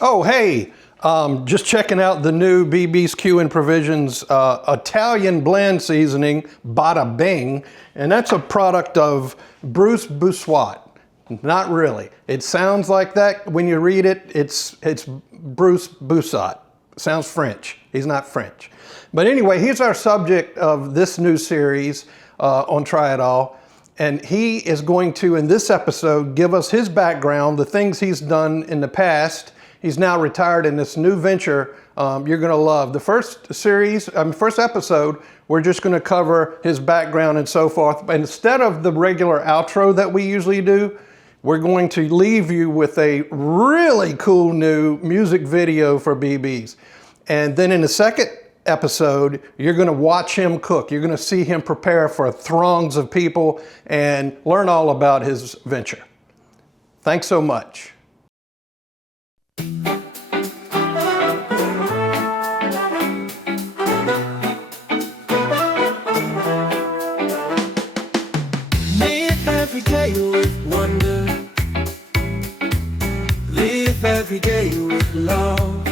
Oh, hey, just checking out the new BB's Q and Provisions Italian blend seasoning, Bada Bing, and that's a product of Bruce Bossuot. Not really. It sounds like that when you read it. It's Bruce Bossuot. Sounds French. He's not French. But anyway, he's our subject of this new series on Try It All. And he is going to, in this episode, give us his background, the things he's done in the past. He's now retired in this new venture you're going to love. The first episode, we're just going to cover his background and so forth. But instead of the regular outro that we usually do, we're going to leave you with a really cool new music video for BB's. And then in the second episode, you're going to watch him cook. You're going to see him prepare for throngs of people and learn all about his venture. Thanks so much. Live every day with wonder. Live every day with love.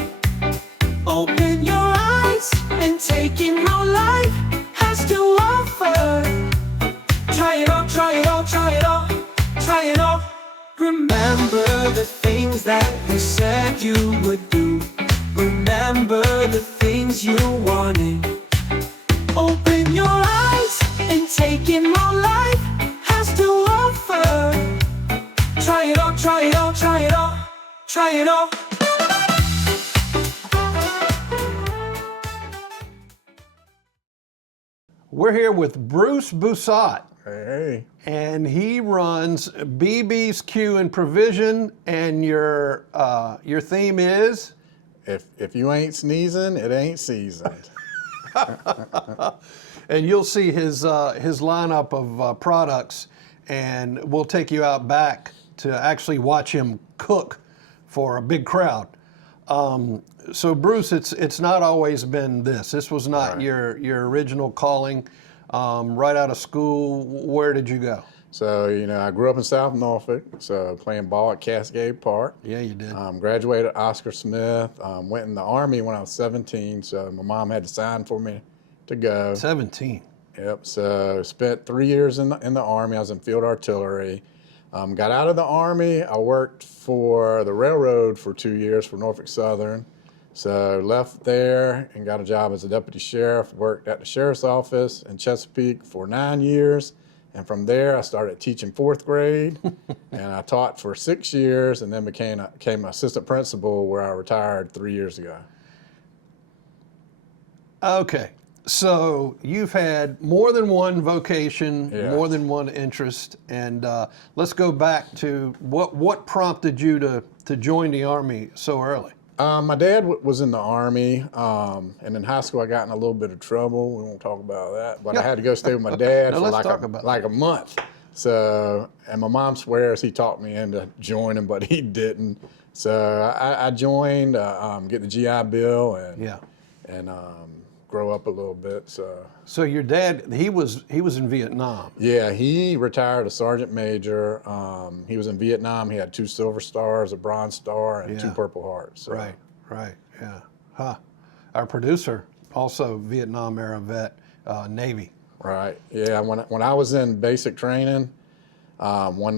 Open your eyes and take in how life has to offer. Try it all, try it all, try it all, try it all. Remember the things that you said you would do. Remember the things you wanted. Open your eyes and take in what life has to offer. Try it all, try it all, try it all, try it all. We're here with Bruce Bossuot. Hey, And he runs BB's Q and Provision, and your theme is? if you ain't sneezing, it ain't seasoned. And you'll see his lineup of products, and we'll take you out back to actually watch him cook for a big crowd. So Bruce, it's not always been this. This was not Right. your original calling. Right out of school, where did you go? So, I grew up in South Norfolk, so playing ball at Cascade Park. Yeah, you did. Graduated Oscar Smith, went in the Army when I was 17, so my mom had to sign for me to go. 17. Yep, so spent 3 years in the Army. I was in field artillery. Got out of the Army. I worked for the railroad for 2 years for Norfolk Southern. So left there and got a job as a deputy sheriff, worked at the sheriff's office in Chesapeake for 9 years. And from there, I started teaching fourth grade, and I taught for 6 years, and then became assistant principal, where I retired 3 years ago. Okay, so you've had more than one vocation, Yeah. more than one interest, and let's go back to what prompted you to join the Army so early? My dad was in the Army, and in high school I got in a little bit of trouble. We won't talk about that, but I had to go stay with my dad No, for let's talk about like a month. So, and my mom swears he talked me into joining, but he didn't. So I joined, get the GI Bill, and grow up a little bit. So your dad, he was in Vietnam. Yeah, he retired a sergeant major. He was in Vietnam. He had 2 Silver Stars, a Bronze Star, and 2 Purple Hearts. So. Right, yeah. Huh. Our producer, also Vietnam era vet, Navy. Right. Yeah. When I was in basic training, one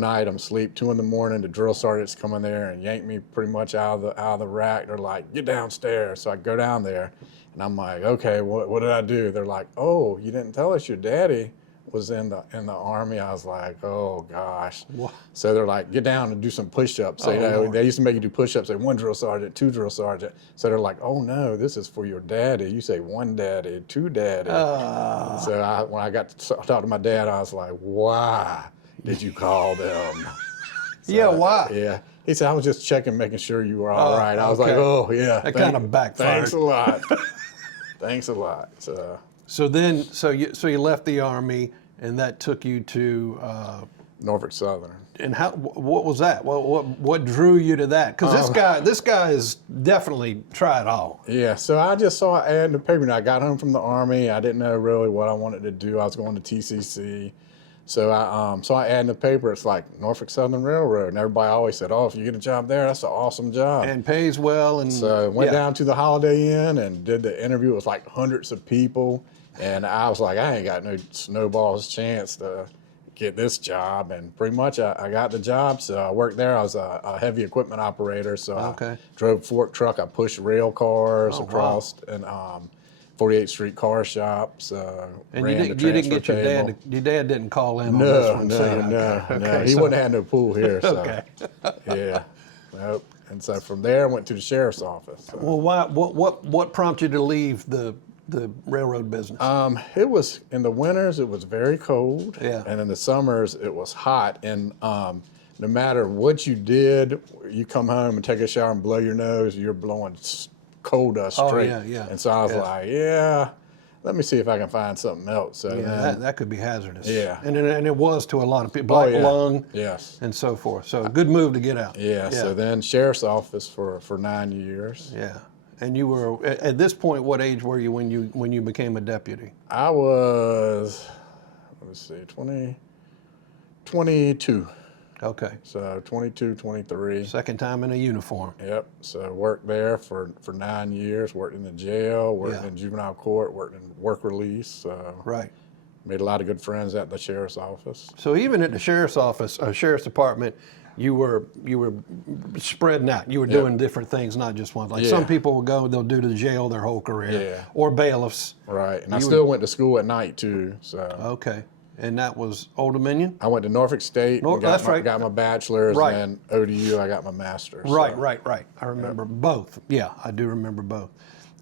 night I'm asleep, 2 a.m. The drill sergeants come in there and yank me pretty much out of the rack. They're like, "Get downstairs." So I go down there, and I'm like, "Okay, what did I do?" They're like, "Oh, you didn't tell us your daddy was in the Army." I was like, "Oh gosh." What? So they're like, "Get down and do some push-ups." So, Lord. they used to make you do push-ups at 1 drill sergeant, 2 drill sergeant. So they're like, "Oh no, this is for your daddy. You say 1 daddy, 2 daddy." So when I got to talk to my dad, I was like, "Why did you call them?" So, Yeah, why? Yeah. He said, "I was just checking, making sure you were all right." I was like, okay. "Oh yeah." That kind of backfired. Thanks a lot. Thanks a lot. So you left the Army, and that took you to Norfolk Southern. and what was that? What drew you to that? Because this guy is definitely try it all. Yeah, so I just saw an ad in the paper. I got home from the Army. I didn't know really what I wanted to do. I was going to TCC. So I add in the paper, it's like Norfolk Southern Railroad, and everybody always said, "Oh, if you get a job there, that's an awesome job." And pays well. And So went down to the Holiday Inn and did the interview. It was like hundreds of people, and I was like, I ain't got no snowball's chance to get this job. And pretty much I got the job. So I worked there. I was a heavy equipment operator. So I drove fork truck. I pushed rail cars across and 48th Street car shops. And you didn't get your dad. Your dad didn't call in on this one. No. He wouldn't have no pool here. So yeah, nope. And so from there, I went to the sheriff's office. So. Well, what prompted you to leave the railroad business? It was in the winters. It was very cold. Yeah. And in the summers, it was hot. And no matter what you did, you come home and take a shower and blow your nose, you're blowing coal dust straight. Oh, yeah. And so I was like, let me see if I can find something else. So that could be hazardous. Yeah. And it was to a lot of people, black lung, and so forth. So good move to get out. Yeah. So then sheriff's office for 9 years. Yeah. And you were at this point. What age were you when you became a deputy? I was, let's see, 22. Okay. So 22, 23. Second time in a uniform. Yep. So worked there for 9 years. Worked in the jail. Worked in juvenile court. Worked in work release. Right. Made a lot of good friends at the sheriff's office. So even at the sheriff's office, sheriff's department, you were spreading out. You were doing different things, not just one. Like some people will go, they'll do the jail their whole career, or bailiffs. Right. And I still went to school at night too. So. Okay. And that was Old Dominion? I went to Norfolk State. Got my bachelor's, and then ODU, I got my master's. Right. I remember both. Yeah, I do remember both.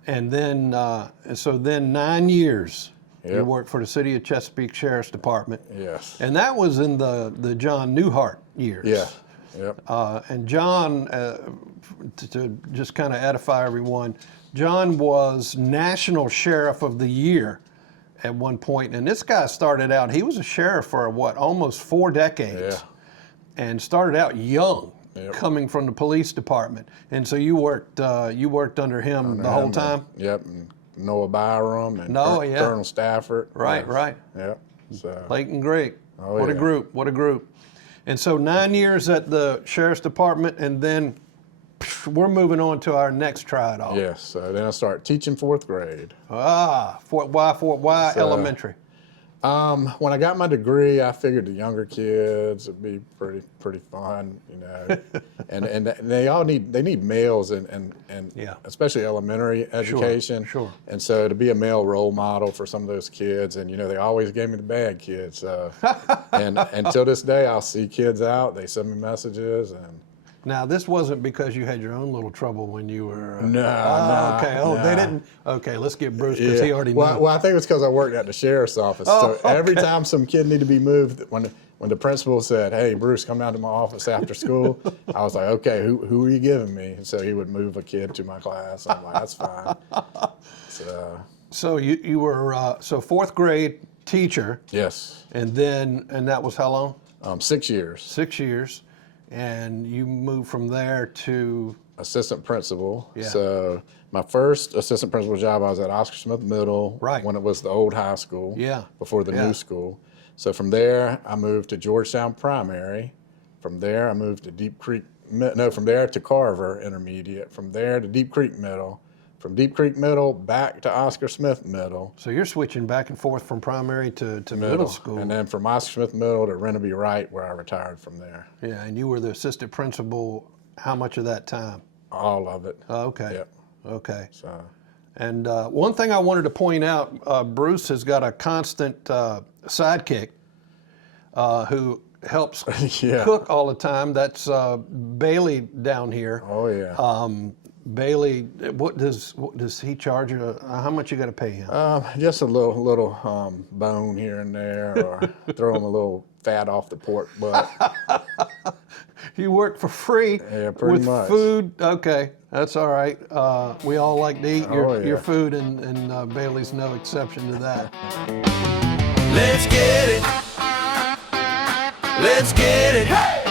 And then, so then 9 years you worked for the City of Chesapeake Sheriff's Department. Yes. And that was in the John Newhart years. Yeah. Yep. And John, to just kind of edify everyone, John was National Sheriff of the Year at one point, and this guy started out, he was a sheriff for almost 4 decades, and started out young, coming from the police department. And so you worked under him the whole time? Yep, and Noah Byram and Colonel Stafford. Right. Yep. So. Late and great. What a group. And so 9 years at the sheriff's department, and then we're moving on to our next try-it-all. Yes, so then I started teaching 4th grade. Why elementary? When I got my degree, I figured the younger kids would be pretty fun, you know. and they need males and especially elementary education. Sure. And so to be a male role model for some of those kids, and you know, they always gave me the bad kids. And until this day, I'll see kids out, they send me messages and. Now, this wasn't because you had your own little trouble when you were... They didn't... Okay, let's get Bruce, because he already knew. Well, I think it was because I worked at the sheriff's office. Every time some kid needed to be moved, when the principal said, "Hey, Bruce, come down to my office after school," I was like, "Okay, who are you giving me?" And so he would move a kid to my class. I'm like, "That's fine." So you were 4th grade teacher. Yes. And that was how long? 6 years. 6 years. And you moved from there to? Assistant principal. Yeah. So my first assistant principal job, I was at Oscar Smith Middle. Right. When it was the old high school. Yeah. Before the new school. So from there, I moved to Georgetown Primary. From there, I moved to from there to Carver Intermediate. From there to Deep Creek Middle. From Deep Creek Middle back to Oscar Smith Middle. So you're switching back and forth from primary to middle school. And then from Oscar Smith Middle to Reneby Wright, where I retired from there. Yeah, and you were the assistant principal how much of that time? All of it. Oh, okay. Yep. Okay. So. And one thing I wanted to point out, Bruce has got a constant sidekick who helps cook all the time. That's Bailey down here. Oh, yeah. Bailey, what does he charge you? How much you got to pay him? Just a little bone here and there, or throw him a little fat off the pork butt. You work for free pretty with much. Food? Okay, that's all right. We all like to eat your food, and Bailey's no exception to that. Let's get it. Let's get it. Hey!